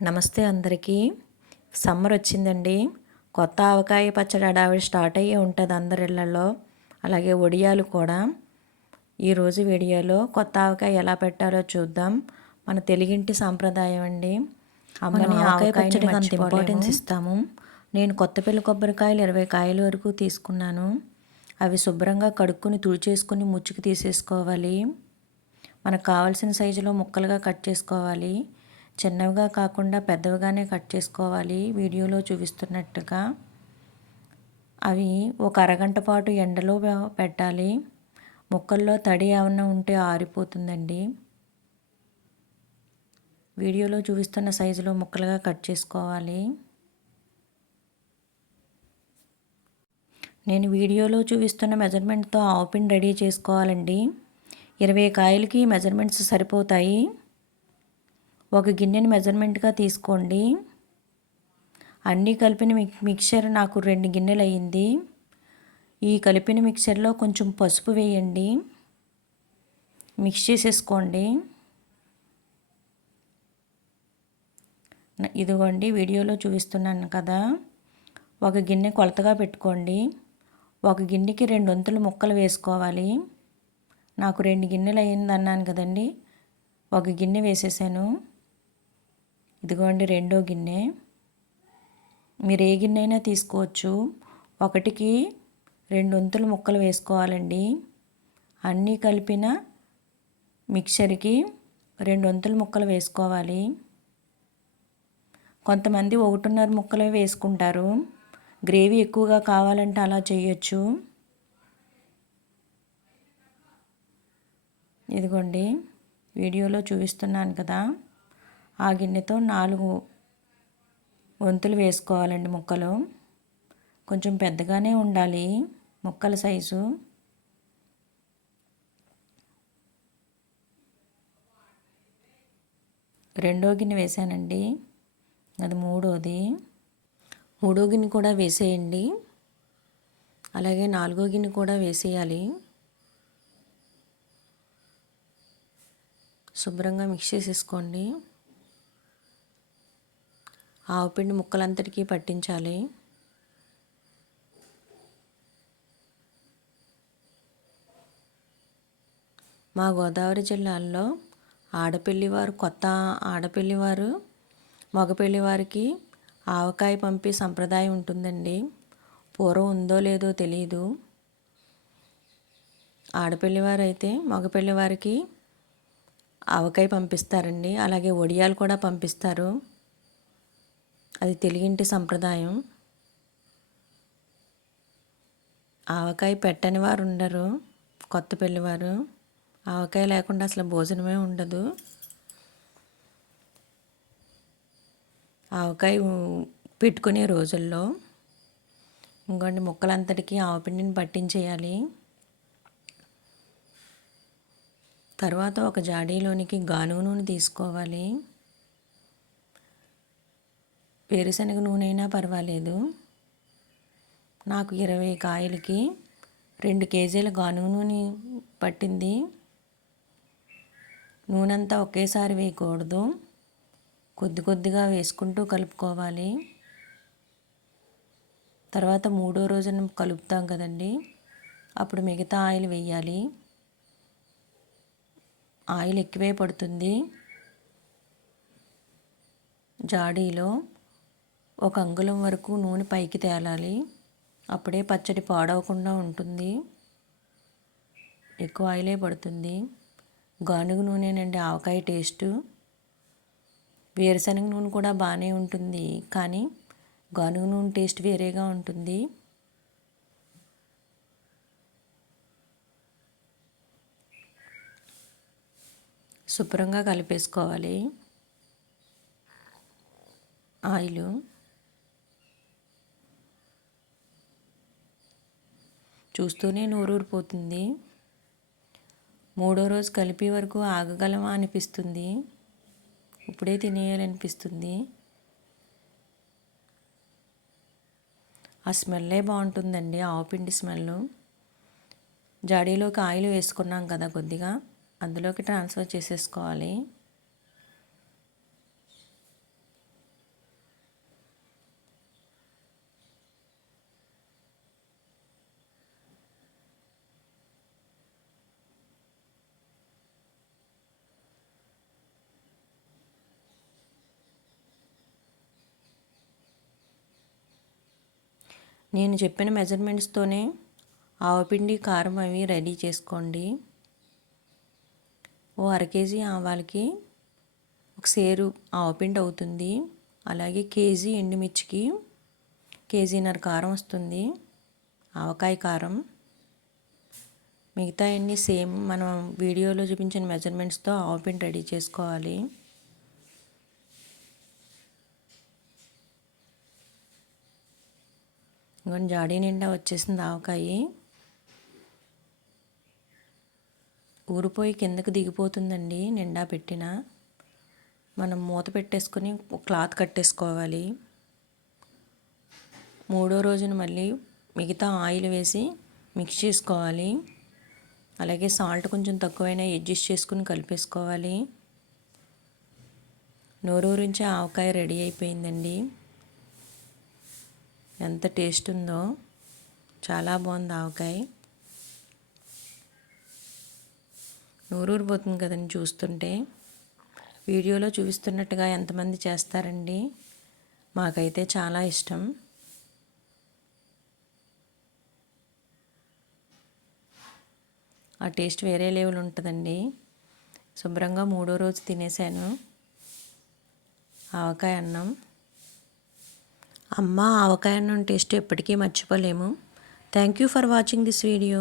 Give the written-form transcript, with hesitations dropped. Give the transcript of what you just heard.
నమస్తే అందరికీ. సమ్మర్ వచ్చిందండి. కొత్త ఆవకాయ పచ్చడి హడావిడి స్టార్ట్ అయ్యే ఉంటుంది అందరి ఇళ్లలో. అలాగే వడియాలు కూడా. ఈరోజు వీడియోలో కొత్త ఆవకాయ ఎలా పెట్టాలో చూద్దాం. మన తెలుగింటి సాంప్రదాయం అండి. అమ్మని ఆవకాయ పచ్చడికి అంత ఇంపార్టెన్స్ ఇస్తాము. నేను కొత్తపల్లి కొబ్బరికాయలు 20 కాయల వరకు తీసుకున్నాను. అవి శుభ్రంగా కడుక్కొని తుడిచేసుకుని ముచ్చుకు తీసేసుకోవాలి. మనకు కావాల్సిన సైజులో ముక్కలుగా కట్ చేసుకోవాలి. చిన్నవిగా కాకుండా పెద్దవిగానే కట్ చేసుకోవాలి వీడియోలో చూపిస్తున్నట్టుగా. అవి ఒక అరగంట పాటు ఎండలో పెట్టాలి. ముక్కల్లో తడి ఏమన్నా ఉంటే ఆరిపోతుందండి. వీడియోలో చూపిస్తున్న సైజులో ముక్కలుగా కట్ చేసుకోవాలి. నేను వీడియోలో చూపిస్తున్న మెజర్మెంట్తో ఆవపిండి రెడీ చేసుకోవాలండి. 20 కాయలకి మెజర్మెంట్స్ సరిపోతాయి. ఒక గిన్నెని మెజర్మెంట్గా తీసుకోండి. అన్నీ కలిపిన మిక్చర్ నాకు 2 గిన్నెలు అయ్యింది. ఈ కలిపిన మిక్చర్లో కొంచెం పసుపు వేయండి. మిక్స్ చేసేసుకోండి. ఇదిగోండి వీడియోలో చూపిస్తున్నాను కదా. ఒక గిన్నె కొలతగా పెట్టుకోండి. ఒక గిన్నెకి 2 వంతులు ముక్కలు వేసుకోవాలి. నాకు 2 గిన్నెలు అయ్యింది అన్నాను కదండి. ఒక గిన్నె వేసేసాను. ఇదిగోండి రెండో గిన్నె. మీరు ఏ గిన్నె అయినా తీసుకోవచ్చు. ఒకటికి 2 వంతులు ముక్కలు వేసుకోవాలండి. అన్నీ కలిపిన మిక్చర్కి 2 వంతులు ముక్కలు వేసుకోవాలి. కొంతమంది 1.5 ముక్కలే వేసుకుంటారు. గ్రేవీ ఎక్కువగా కావాలంటే అలా చేయొచ్చు. ఇదిగోండి వీడియోలో చూపిస్తున్నాను కదా. ఆ గిన్నెతో 4 వంతులు వేసుకోవాలండి ముక్కలు. కొంచెం పెద్దగానే ఉండాలి ముక్కల సైజు. రెండో గిన్నె వేసానండి. అది మూడో గిన్నె కూడా వేసేయండి. అలాగే 4వ గిన్నె కూడా వేసేయాలి. శుభ్రంగా మిక్స్ చేసేసుకోండి. ఆవపిండి ముక్కలంతటికీ పట్టించాలి. మా గోదావరి జిల్లాలో కొత్త ఆడపిల్లివారు మగపెళ్లివారికి ఆవకాయ పంపే సంప్రదాయం ఉంటుందండి. పూర్వం ఉందో లేదో తెలియదు. ఆడపిల్లివారు అయితే మగపెళ్లివారికి ఆవకాయ పంపిస్తారండి. అలాగే వడియాలు కూడా పంపిస్తారు. అది తెలుగింటి సంప్రదాయం. ఆవకాయ పెట్టని వారు ఉండరు. కొత్త పెళ్ళివారు ఆవకాయ లేకుండా అసలు భోజనమే ఉండదు. ఆవకాయ పెట్టుకునే రోజుల్లో ఇంకొన్ని ముక్కలంతటికీ ఆవపిండిని పట్టించేయాలి. తర్వాత ఒక జాడీలోనికి గానుగ నూనె తీసుకోవాలి. వేరుశనగ నూనె అయినా పర్వాలేదు. నాకు 20 కాయలకి 2 కేజీల గానుగ నూనె పట్టింది. నూనె అంతా ఒకేసారి వేయకూడదు. కొద్ది కొద్దిగా వేసుకుంటూ కలుపుకోవాలి. తర్వాత 3వ రోజున కలుపుతాం కదండి. అప్పుడు మిగతా ఆయిల్ వేయాలి. ఆయిల్ ఎక్కువే పడుతుంది. జాడీలో 1 అంగుళం వరకు నూనె పైకి తేలాలి. అప్పుడే పచ్చడి పాడవకుండా ఉంటుంది. ఎక్కువ ఆయిలే పడుతుంది. గానుగ నూనెనండి ఆవకాయ టేస్టు. వేరుశనగ నూనె కూడా బాగానే ఉంటుంది, కానీ గానుగ నూనె టేస్ట్ వేరేగా ఉంటుంది. శుభ్రంగా కలిపేసుకోవాలి. ఆయిల్ చూస్తూనే నోరూరిపోతుంది. 3వ రోజు కలిపే వరకు ఆగగలమా అనిపిస్తుంది. ఇప్పుడే తినేయాలనిపిస్తుంది. ఆ స్మెల్లే బాగుంటుందండి, ఆవపిండి స్మెల్. జాడీలోకి ఆయిల్ వేసుకున్నాం కదా, కొద్దిగా అందులోకి ట్రాన్స్ఫర్ చేసేసుకోవాలి. నేను చెప్పిన మెజర్మెంట్స్తోనే ఆవపిండి కారం అవి రెడీ చేసుకోండి. ఓ 1/2 కేజీ ఆవాలకి 1 సేరు ఆవపిండి అవుతుంది. అలాగే కేజీ ఎండుమిర్చికి 1.5 కేజీ కారం వస్తుంది, ఆవకాయ కారం. మిగతా అన్నీ సేమ్ మనం వీడియోలో చూపించిన మెజర్మెంట్స్తో ఆవపిండి రెడీ చేసుకోవాలి. ఇంకొంచెం జాడీ నిండా వచ్చేసింది ఆవకాయ. ఊరిపోయి కిందకు దిగిపోతుందండి నిండా పెట్టిన. మనం మూత పెట్టేసుకొని క్లాత్ కట్టేసుకోవాలి. 3వ రోజున మళ్ళీ మిగతా ఆయిల్ వేసి మిక్స్ చేసుకోవాలి. అలాగే సాల్ట్ కొంచెం తక్కువైనా అడ్జస్ట్ చేసుకుని కలిపేసుకోవాలి. నోరూరించి ఆవకాయ రెడీ అయిపోయిందండి. ఎంత టేస్ట్ ఉందో, చాలా బాగుంది ఆవకాయ. నోరూరిపోతుంది కదండి చూస్తుంటే. వీడియోలో చూపిస్తున్నట్టుగా ఎంతమంది చేస్తారండి? మాకైతే చాలా ఇష్టం. ఆ టేస్ట్ వేరే లెవెల్ ఉంటుందండి. శుభ్రంగా 3వ రోజు తినేసాను ఆవకాయ అన్నం. అమ్మ ఆవకాయ అన్నం టేస్ట్ ఎప్పటికీ మర్చిపోలేము. Thank you for watching this video.